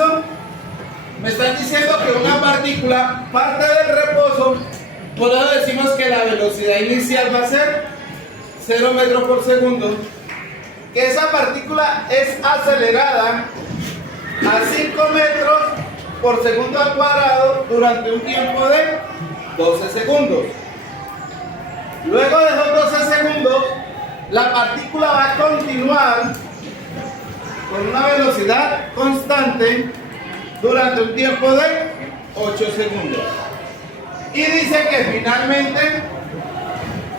caso, me están diciendo que una partícula parte del reposo, por eso decimos que la velocidad inicial va a ser 0 metros por segundo, que esa partícula es acelerada a 5 metros por segundo al cuadrado durante un tiempo de 12 segundos. Luego de esos 12 segundos, la partícula va a continuar con una velocidad constante durante un tiempo de 8 segundos. Y dice que finalmente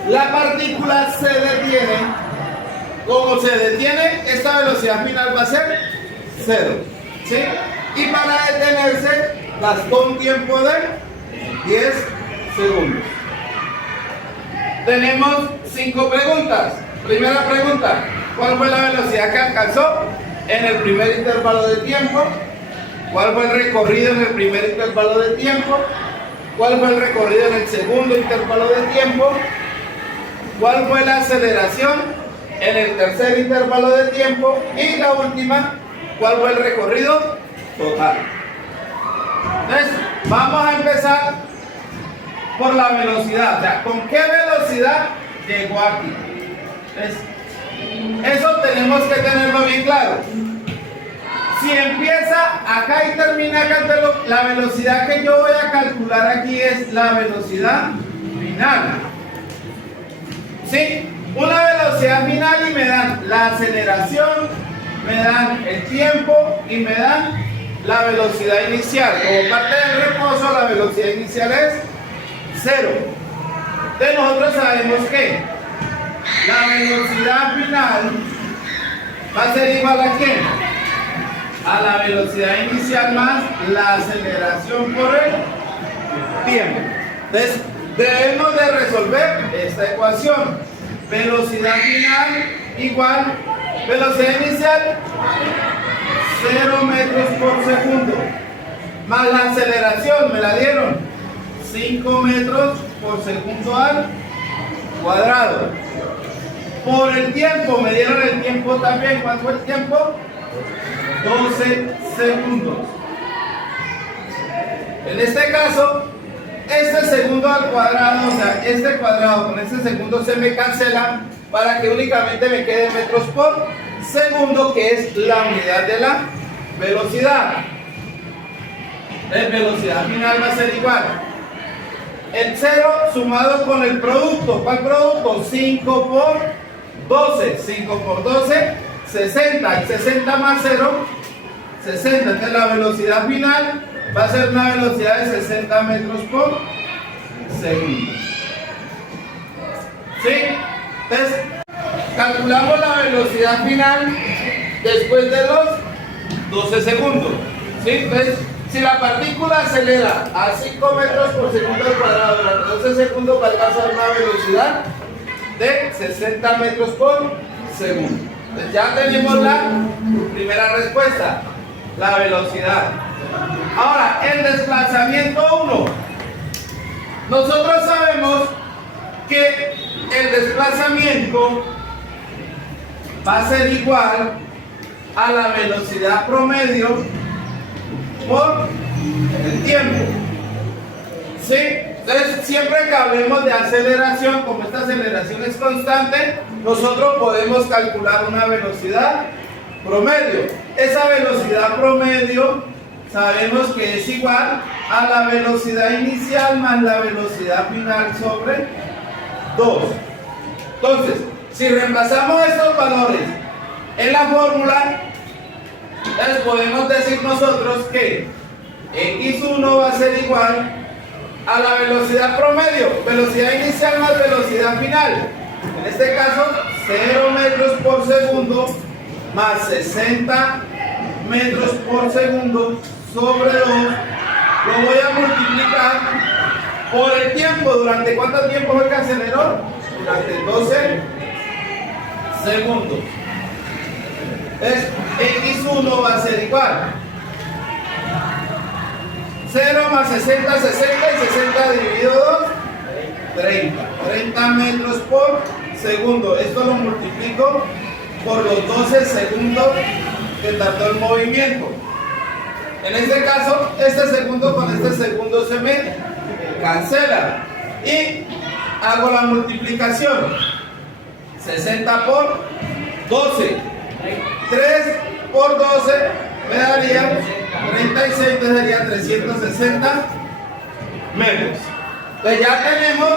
la partícula se detiene. Como se detiene, esta velocidad final va a ser 0. ¿Sí? Y para detenerse, gastó un tiempo de 10 segundos. Tenemos 5 preguntas. Primera pregunta: ¿cuál fue la velocidad que alcanzó en el primer intervalo de tiempo? ¿Cuál fue el recorrido en el primer intervalo de tiempo? ¿Cuál fue el recorrido en el segundo intervalo de tiempo? ¿Cuál fue la aceleración en el tercer intervalo de tiempo? Y la última, ¿cuál fue el recorrido total? Entonces, vamos a empezar por la velocidad. O sea, ¿con qué velocidad llegó aquí? Entonces, eso tenemos que tenerlo bien claro. Si empieza acá y termina acá, la velocidad que yo voy a calcular aquí es la velocidad final. ¿Sí? Una velocidad final y me dan la aceleración, me dan el tiempo y me dan la velocidad inicial. Como parte del reposo, la velocidad inicial es 0. Entonces nosotros sabemos que la velocidad final va a ser igual a ¿qué? A la velocidad inicial más la aceleración por el tiempo. Entonces debemos de resolver esta ecuación. Velocidad final igual velocidad inicial 0 metros por segundo más la aceleración, me la dieron 5 metros por segundo al cuadrado. Por el tiempo, me dieron el tiempo también. ¿Cuánto fue el tiempo? 12 segundos. En este caso, este segundo al cuadrado, o sea, este cuadrado con este segundo se me cancela para que únicamente me quede metros por segundo, que es la unidad de la velocidad. La velocidad final va a ser igual. El 0 sumado con el producto. ¿Cuál producto? 5 por 12. 5 por 12, 60. Y 60 más 0, 60. Entonces la velocidad final va a ser una velocidad de 60 metros por segundo. ¿Sí? Entonces, calculamos la velocidad final después de los 12 segundos. ¿Sí? Entonces, si la partícula acelera a 5 metros por segundo al cuadrado durante 12 segundos, va a alcanzar una velocidad de 60 metros por segundo. Entonces, ya tenemos la primera respuesta, la velocidad. Ahora, el desplazamiento 1. Nosotros sabemos que el desplazamiento va a ser igual a la velocidad promedio por el tiempo. ¿Sí? Entonces, siempre que hablemos de aceleración, como esta aceleración es constante, nosotros podemos calcular una velocidad promedio. Esa velocidad promedio sabemos que es igual a la velocidad inicial más la velocidad final sobre 2. Entonces, si reemplazamos estos valores en la fórmula, entonces podemos decir nosotros que x1 va a ser igual a la velocidad promedio, velocidad inicial más velocidad final. En este caso, 0 metros por segundo más 60 metros por segundo sobre 2. Lo voy a multiplicar por el tiempo. ¿Durante cuánto tiempo fue que aceleró? Durante 12 segundos. Entonces, x1 va a ser igual 0 más 60, 60 y 60 dividido 2, 30 metros por segundo. Esto lo multiplico por los 12 segundos que tardó el movimiento. En este caso, este segundo con este segundo se me cancela. Y hago la multiplicación. 60 por 12. 3 por 12 me daría 36, me daría 360 metros. Entonces ya tenemos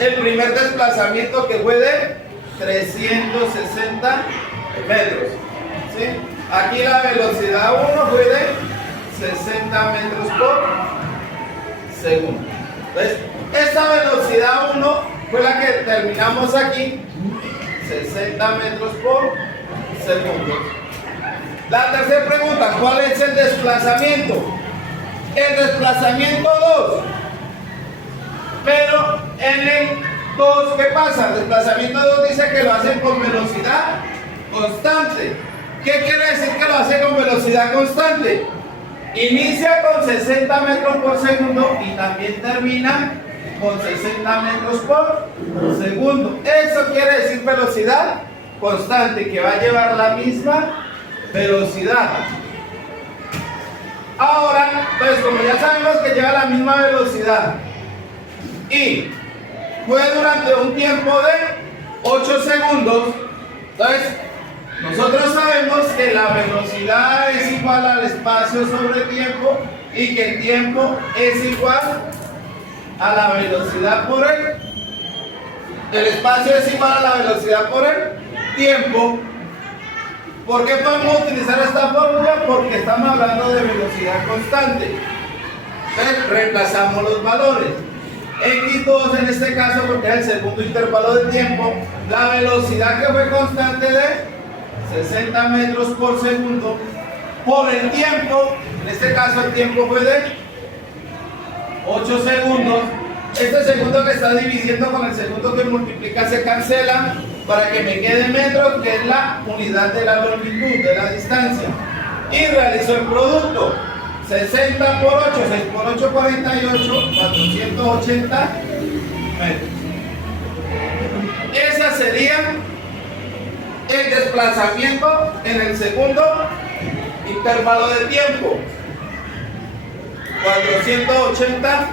el primer desplazamiento que fue de 360 metros. ¿Sí? Aquí la velocidad 1 fue de 60 metros por segundo. Entonces, esta velocidad 1 fue la que terminamos aquí, 60 metros por segundo. La tercera pregunta, ¿cuál es el desplazamiento? El desplazamiento 2. Pero en el 2, ¿qué pasa? El desplazamiento 2 dice que lo hacen con velocidad constante. ¿Qué quiere decir que lo hace con velocidad constante? Inicia con 60 metros por segundo y también termina con 60 metros por segundo. Eso quiere decir velocidad constante, que va a llevar la misma velocidad. Ahora, pues como ya sabemos que lleva la misma velocidad y fue durante un tiempo de 8 segundos, entonces nosotros sabemos que la velocidad es igual al espacio sobre tiempo y que el tiempo es igual a la velocidad por el espacio es igual a la velocidad por el tiempo. ¿Por qué podemos utilizar esta fórmula? Porque estamos hablando de velocidad constante. Entonces reemplazamos los valores. X2 en este caso, porque es el segundo intervalo de tiempo, la velocidad que fue constante de 60 metros por segundo por el tiempo, en este caso el tiempo fue de 8 segundos. Este segundo que está dividiendo con el segundo que multiplica se cancela para que me quede metros, que es la unidad de la longitud, de la distancia. Y realizo el producto. 60 por 8, 6 por 8, 48, 480 metros. Esa sería el desplazamiento en el segundo intervalo de tiempo. 480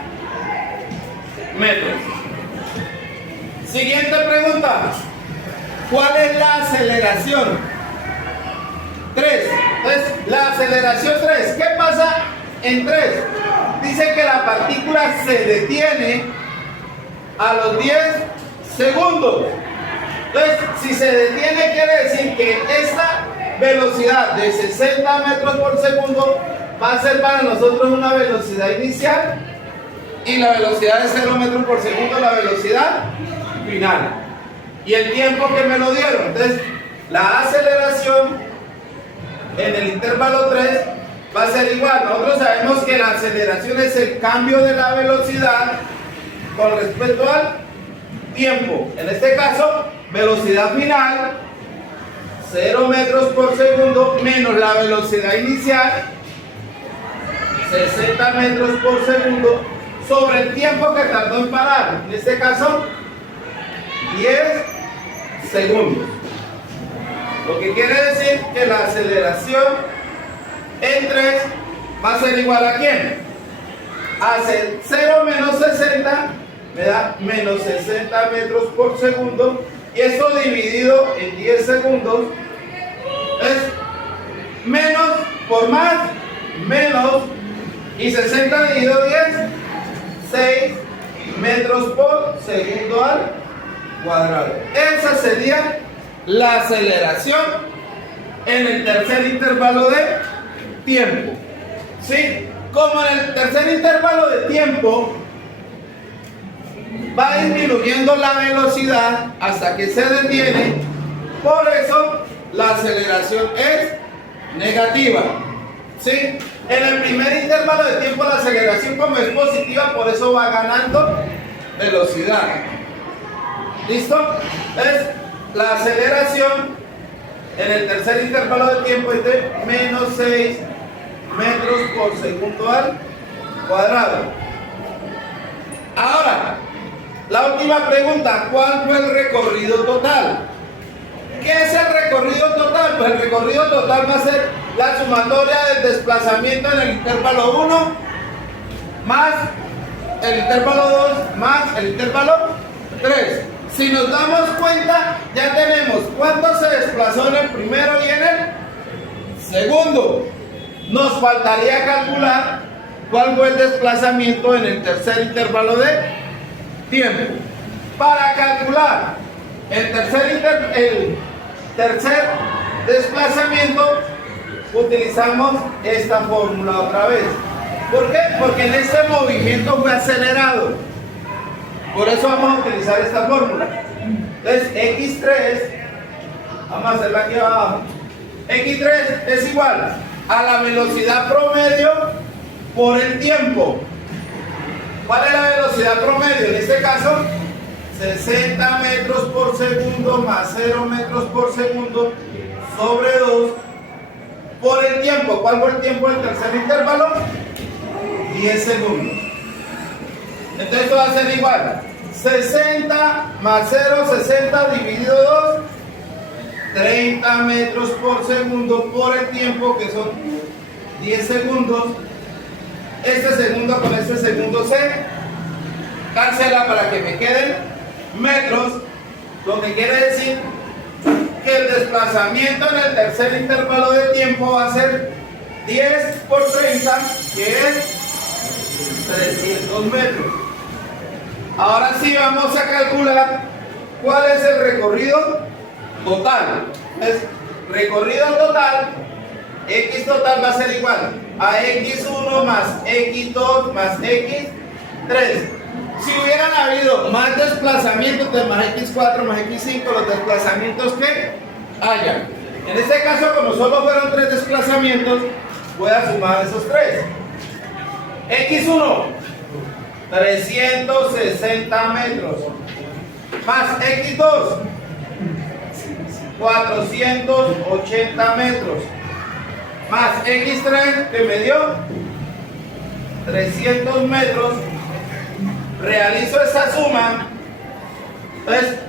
metros. Siguiente pregunta. ¿Cuál es la aceleración? 3. Entonces, la aceleración 3. ¿Qué pasa en 3? Dice que la partícula se detiene a los 10 segundos. Entonces, si se detiene, quiere decir que esta velocidad de 60 metros por segundo va a ser para nosotros una velocidad inicial y la velocidad de 0 metros por segundo la velocidad final. Y el tiempo que me lo dieron. Entonces, la aceleración en el intervalo 3 va a ser igual. Nosotros sabemos que la aceleración es el cambio de la velocidad con respecto al tiempo. En este caso, velocidad final, 0 metros por segundo, menos la velocidad inicial, 60 metros por segundo, sobre el tiempo que tardó en parar. En este caso, 10 segundos. Lo que quiere decir que la aceleración en 3 va a ser igual a ¿quién? A 0 menos 60 me da menos 60 metros por segundo, y esto dividido en 10 segundos es menos por más, menos, y 60 dividido 10, 6 metros por segundo al cuadrado. Esa sería la aceleración en el tercer intervalo de tiempo. ¿Sí? Como en el tercer intervalo de tiempo va disminuyendo la velocidad hasta que se detiene, por eso la aceleración es negativa. ¿Sí? En el primer intervalo de tiempo la aceleración, como es positiva, por eso va ganando velocidad. ¿Listo? Entonces, la aceleración en el tercer intervalo de tiempo es de menos 6 metros por segundo al cuadrado. Ahora, la última pregunta, ¿cuál fue el recorrido total? ¿Qué es el recorrido total? Pues el recorrido total va a ser la sumatoria del desplazamiento en el intervalo 1 más el intervalo 2 más el intervalo 3. Si nos damos cuenta, ya tenemos cuánto se desplazó en el primero y en el segundo. Nos faltaría calcular cuál fue el desplazamiento en el tercer intervalo de tiempo. Para calcular el tercer desplazamiento, utilizamos esta fórmula otra vez. ¿Por qué? Porque en este movimiento fue acelerado. Por eso vamos a utilizar esta fórmula. Entonces, X3, vamos a hacerla aquí abajo. X3 es igual a la velocidad promedio por el tiempo. ¿Cuál es la velocidad promedio? En este caso, 60 metros por segundo más 0 metros por segundo sobre 2 por el tiempo. ¿Cuál fue el tiempo del tercer intervalo? 10 segundos. Entonces esto va a ser igual. 60 más 0, 60 dividido 2, 30 metros por segundo por el tiempo, que son 10 segundos. Este segundo con este segundo se cancela para que me queden metros, lo que quiere decir que el desplazamiento en el tercer intervalo de tiempo va a ser 10 por 30, que es 300 metros. Ahora sí vamos a calcular cuál es el recorrido total. Es recorrido total, X total va a ser igual a X1 más X2 más X3. Si hubieran habido más desplazamientos, de más X4 más X5, los desplazamientos que hayan. En este caso, como solo fueron 3 desplazamientos, voy a sumar esos 3. X1, 360 metros. Más X2, 480 metros. Más X3, que me dio 300 metros. Realizo esa suma. Entonces,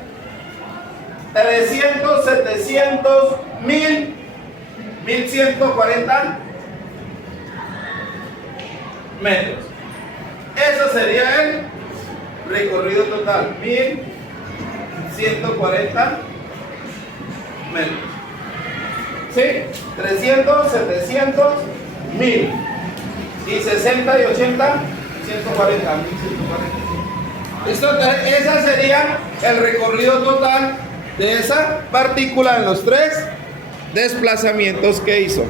300, 700, 1000, 1140 metros. Eso sería el recorrido total, 1140 metros. ¿Sí? 300, 700, 1000. Y 60 y 80, 140, 1140. Esto, esa sería el recorrido total de esa partícula en los 3 desplazamientos que hizo.